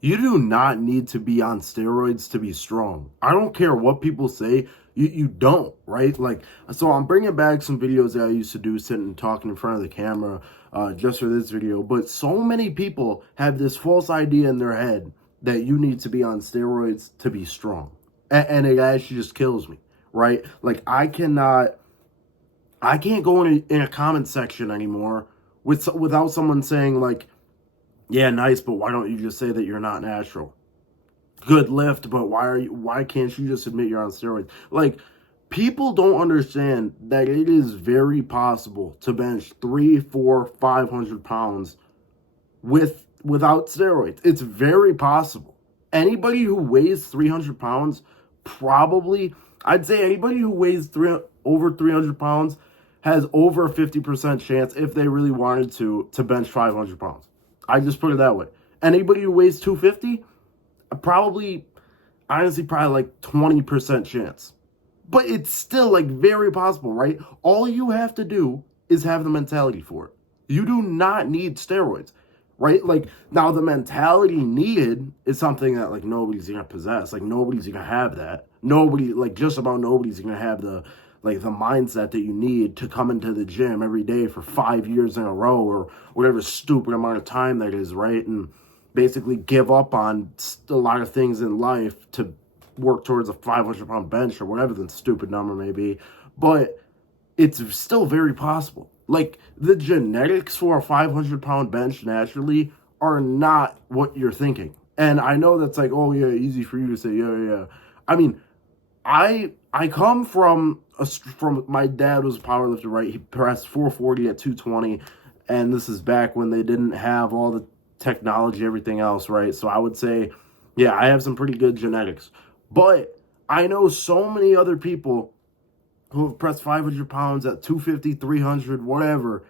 You do not need to be on steroids to be strong. I don't care what people say. You don't, right? Like, so I'm bringing back some videos that I used to do, sitting and talking in front of the camera, just for this video. But so many people have this false idea in their head that you need to be on steroids to be strong, and it actually just kills me, right? Like, I can't go in a comment section anymore without someone saying like, yeah, nice, but why don't you just say that you're not natural? Good lift, but why can't you just admit you're on steroids? Like, people don't understand that it is very possible to bench 3, 4, 500 pounds without steroids. It's very possible. Anybody who weighs 300 pounds, probably, I'd say anybody who weighs over 300 pounds has over a 50% chance, if they really wanted to bench 500 pounds. I just put it that way. Anybody who weighs 250, probably, honestly, probably like 20% chance. But it's still like very possible, right? All you have to do is have the mentality for it. You do not need steroids, right? Like, now the mentality needed is something that like nobody's gonna possess. Like, nobody's gonna have that. Nobody, like, just about nobody's gonna have the mindset that you need to come into the gym every day for 5 years in a row, or whatever stupid amount of time that is, right? And basically give up on a lot of things in life to work towards a 500-pound bench or whatever the stupid number may be. But it's still very possible. Like, the genetics for a 500-pound bench naturally are not what you're thinking. And I know that's like, oh yeah, easy for you to say, yeah. I mean, I come from my dad was a powerlifter, right? He pressed 440 at 220, and this is back when they didn't have all the technology, everything else, right? So I would say, yeah, I have some pretty good genetics. But I know so many other people who have pressed 500 pounds at 250, 300, whatever,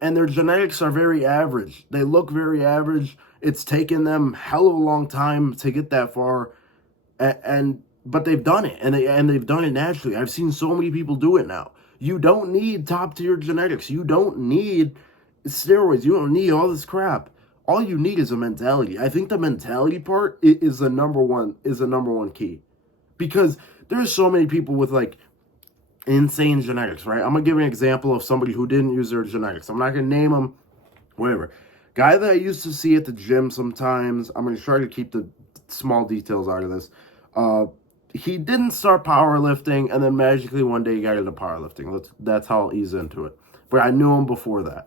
and their genetics are very average. They look very average. It's taken them hell of a long time to get that far, but they've done it, and they've done it naturally. I've seen so many people do it now. You don't need top tier genetics. You don't need steroids. You don't need all this crap. All you need is a mentality. I think the mentality part is the number one key, because there's so many people with like insane genetics, right? I'm gonna give an example of somebody who didn't use their genetics. I'm not gonna name them, whatever. Guy that I used to see at the gym sometimes. I'm gonna try to keep the small details out of this. He didn't start powerlifting, and then magically one day he got into powerlifting. That's how I'll ease into it. But I knew him before that.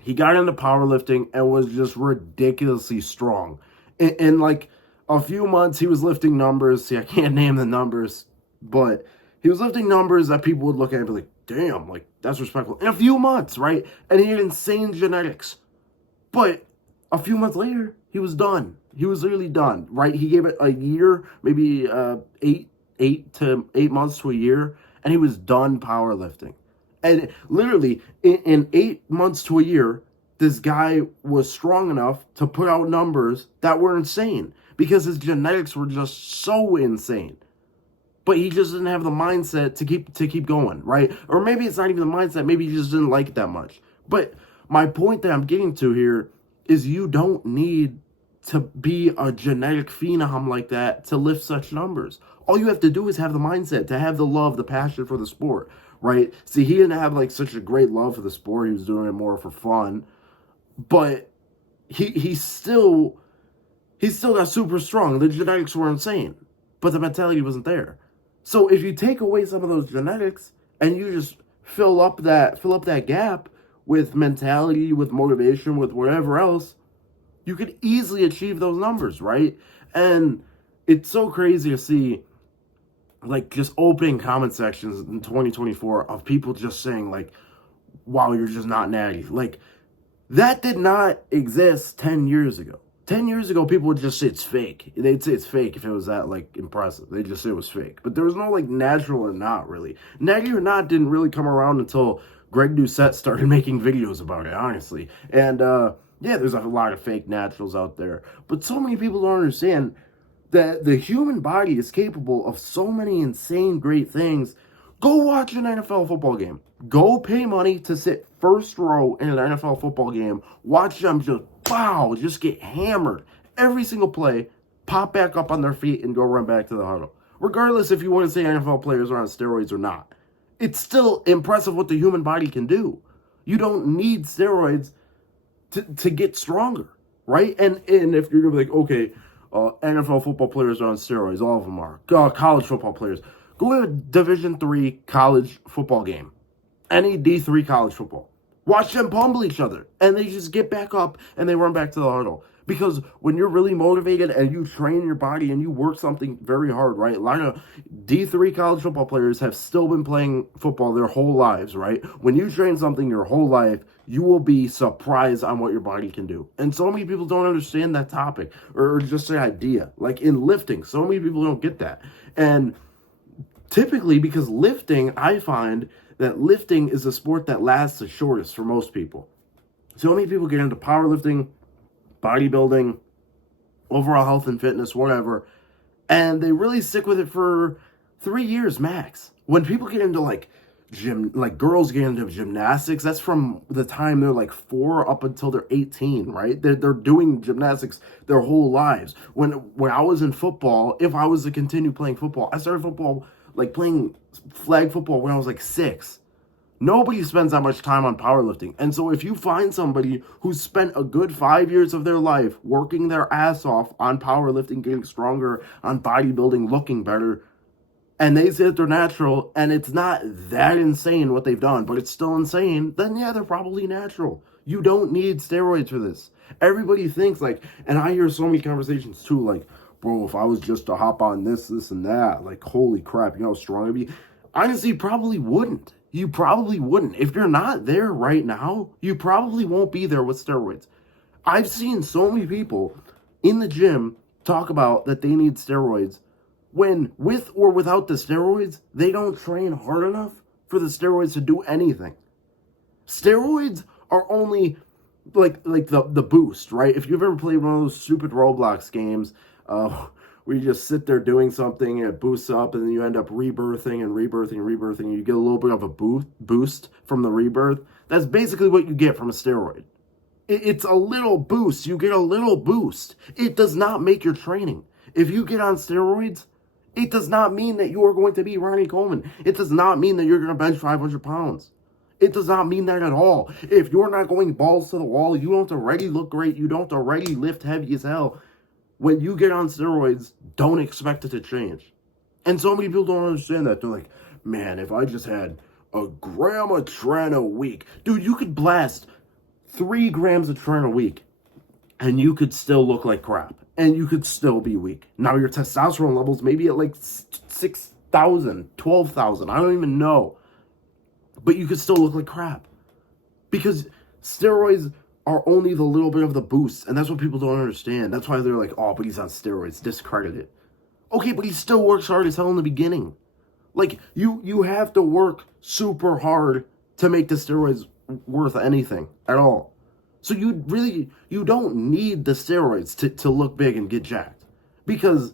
He got into powerlifting and was just ridiculously strong. In like a few months, he was lifting numbers. See, I can't name the numbers, but he was lifting numbers that people would look at and be like, damn, like, that's respectful. In a few months, right? And he had insane genetics. But a few months later, he was done. He was literally done, right? He gave it a year, maybe 8 months to a year, and he was done powerlifting. And literally, in 8 months to a year, this guy was strong enough to put out numbers that were insane, because his genetics were just so insane. But he just didn't have the mindset to keep going, right? Or maybe it's not even the mindset. Maybe he just didn't like it that much. But my point that I'm getting to here is you don't need to be a genetic phenom like that to lift such numbers. All you have to do is have the mindset, to have the love, the passion for the sport, right? See, he didn't have like such a great love for the sport. He was doing it more for fun. But he still got super strong. The genetics were insane, but the mentality wasn't there. So if you take away some of those genetics and you just fill up that gap with mentality, with motivation, with whatever else, you could easily achieve those numbers, right? And it's so crazy to see, like, just open comment sections in 2024 of people just saying, like, wow, you're just not natty. Like, that did not exist 10 years ago. 10 years ago, people would just say it's fake. They'd say it's fake if it was that, like, impressive. They'd just say it was fake. But there was no, like, natural or not, really. Natty or not didn't really come around until Greg Doucette started making videos about it, honestly. And, yeah, there's a lot of fake naturals out there. But so many people don't understand that the human body is capable of so many insane, great things. Go watch an NFL football game. Go pay money to sit first row in an NFL football game. Watch them just, wow, just get hammered every single play, pop back up on their feet and go run back to the huddle. Regardless if you want to say NFL players are on steroids or not. It's still impressive what the human body can do. You don't need steroids to get stronger, right? And if you're going to be like, okay, NFL football players are on steroids, all of them are. College football players. Go to a Division III college football game. Any D3 college football. Watch them pummel each other. And they just get back up and they run back to the huddle. Because when you're really motivated and you train your body and you work something very hard, right? A lot of D3 college football players have still been playing football their whole lives, right? When you train something your whole life, you will be surprised on what your body can do. And so many people don't understand that topic or just the idea. Like in lifting, so many people don't get that. And typically, because lifting, I find that lifting is a sport that lasts the shortest for most people. So many people get into powerlifting, bodybuilding, overall health and fitness, whatever, and they really stick with it for 3 years max. When people get into like girls get into gymnastics, that's from the time they're like 4 up until they're 18, right? They're doing gymnastics their whole lives. When I was in football, if I was to continue playing football, I started football, like playing flag football when I was like 6. Nobody spends that much time on powerlifting. And so if you find somebody who's spent a good 5 years of their life working their ass off on powerlifting, getting stronger, on bodybuilding, looking better, and they say that they're natural, and it's not that insane what they've done, but it's still insane, then yeah, they're probably natural. You don't need steroids for this. Everybody thinks like, and I hear so many conversations too, like, bro, if I was just to hop on this, and that, like, holy crap, you know how strong I'd be? Honestly, you probably wouldn't. You probably wouldn't. If you're not there right now, you probably won't be there with steroids. I've seen so many people in the gym talk about that they need steroids when, with or without the steroids, they don't train hard enough for the steroids to do anything. Steroids are only like the boost, right? If you've ever played one of those stupid Roblox games, where you just sit there doing something and it boosts up and then you end up rebirthing and you get a little bit of a boost from the rebirth. That's basically what you get from a steroid. It's a little boost. You get a little boost. It does not make your training. If you get on steroids, it does not mean that you are going to be Ronnie Coleman. It does not mean that you're going to bench 500 pounds. It does not mean that at all. If you're not going balls to the wall, you don't already look great, you don't already lift heavy as hell, when you get on steroids, don't expect it to change. And so many people don't understand that. They're like, man, if I just had a gram of Tren a week. Dude, you could blast 3 grams of Tren a week and you could still look like crap. And you could still be weak. Now your testosterone levels maybe at like 6,000, 12,000. I don't even know. But you could still look like crap. Because steroids are only the little bit of the boost, and that's what people don't understand. That's why they're like, oh, but he's on steroids, discredit it. Okay, but he still works hard as hell in the beginning. Like, you have to work super hard to make the steroids worth anything at all. So you don't need the steroids to look big and get jacked. Because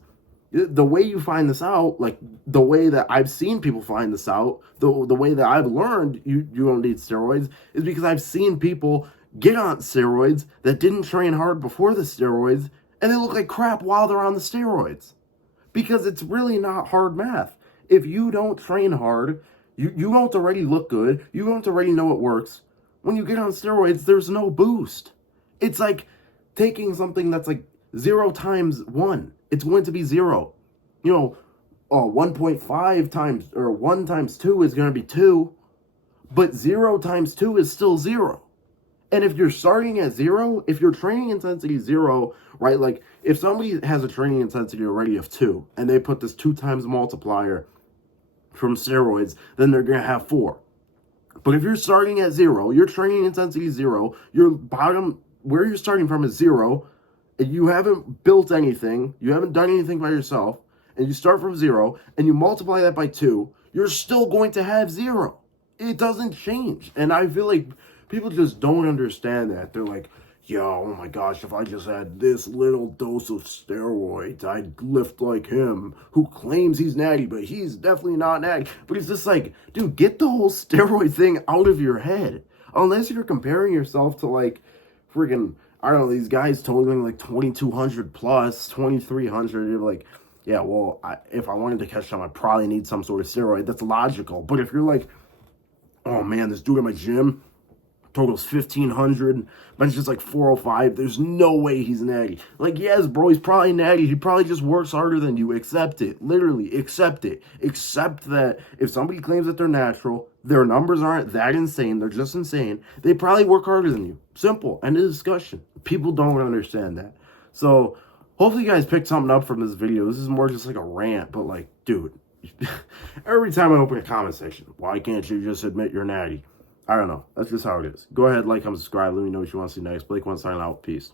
the way you find this out, like the way that I've seen people find this out, the way that I've learned you don't need steroids is because I've seen people get on steroids that didn't train hard before the steroids, and they look like crap while they're on the steroids. Because it's really not hard math. If you don't train hard, you don't already look good, you don't already know it works. When you get on steroids, there's no boost. It's like taking something that's like 0 times 1. It's going to be 0. 1.5 times, or 1 times 2 is going to be 2. But 0 times 2 is still 0. And if you're starting at 0, if your training intensity is 0, right? Like if somebody has a training intensity already of 2 and they put this 2 times multiplier from steroids, then they're going to have 4. But if you're starting at 0, your training intensity is 0, your bottom, where you're starting from is 0, and you haven't built anything, you haven't done anything by yourself, and you start from 0, and you multiply that by 2, you're still going to have 0. It doesn't change. And I feel like people just don't understand that. They're like, yo, oh my gosh, if I just had this little dose of steroids, I'd lift like him, who claims he's natty, but he's definitely not natty. But it's just like, dude, get the whole steroid thing out of your head. Unless you're comparing yourself to like freaking, I don't know, these guys totaling like 2,200 plus, 2,300, you're like, yeah, well, if I wanted to catch them, I probably need some sort of steroid. That's logical. But if you're like, oh man, this dude at my gym totals 1,500, bench just like 405, there's no way he's natty. Like, yes, bro, he's probably natty. He probably just works harder than you. Accept it. Literally, accept it. Accept that if somebody claims that they're natural, their numbers aren't that insane, they're just insane, they probably work harder than you. Simple. End of discussion. People don't understand that. So, hopefully you guys picked something up from this video. This is more just like a rant, but like, dude, every time I open a comment section, why can't you just admit you're natty? I don't know. That's just how it is. Go ahead, like, comment, subscribe. Let me know what you want to see next. Blake1 signing out. Peace.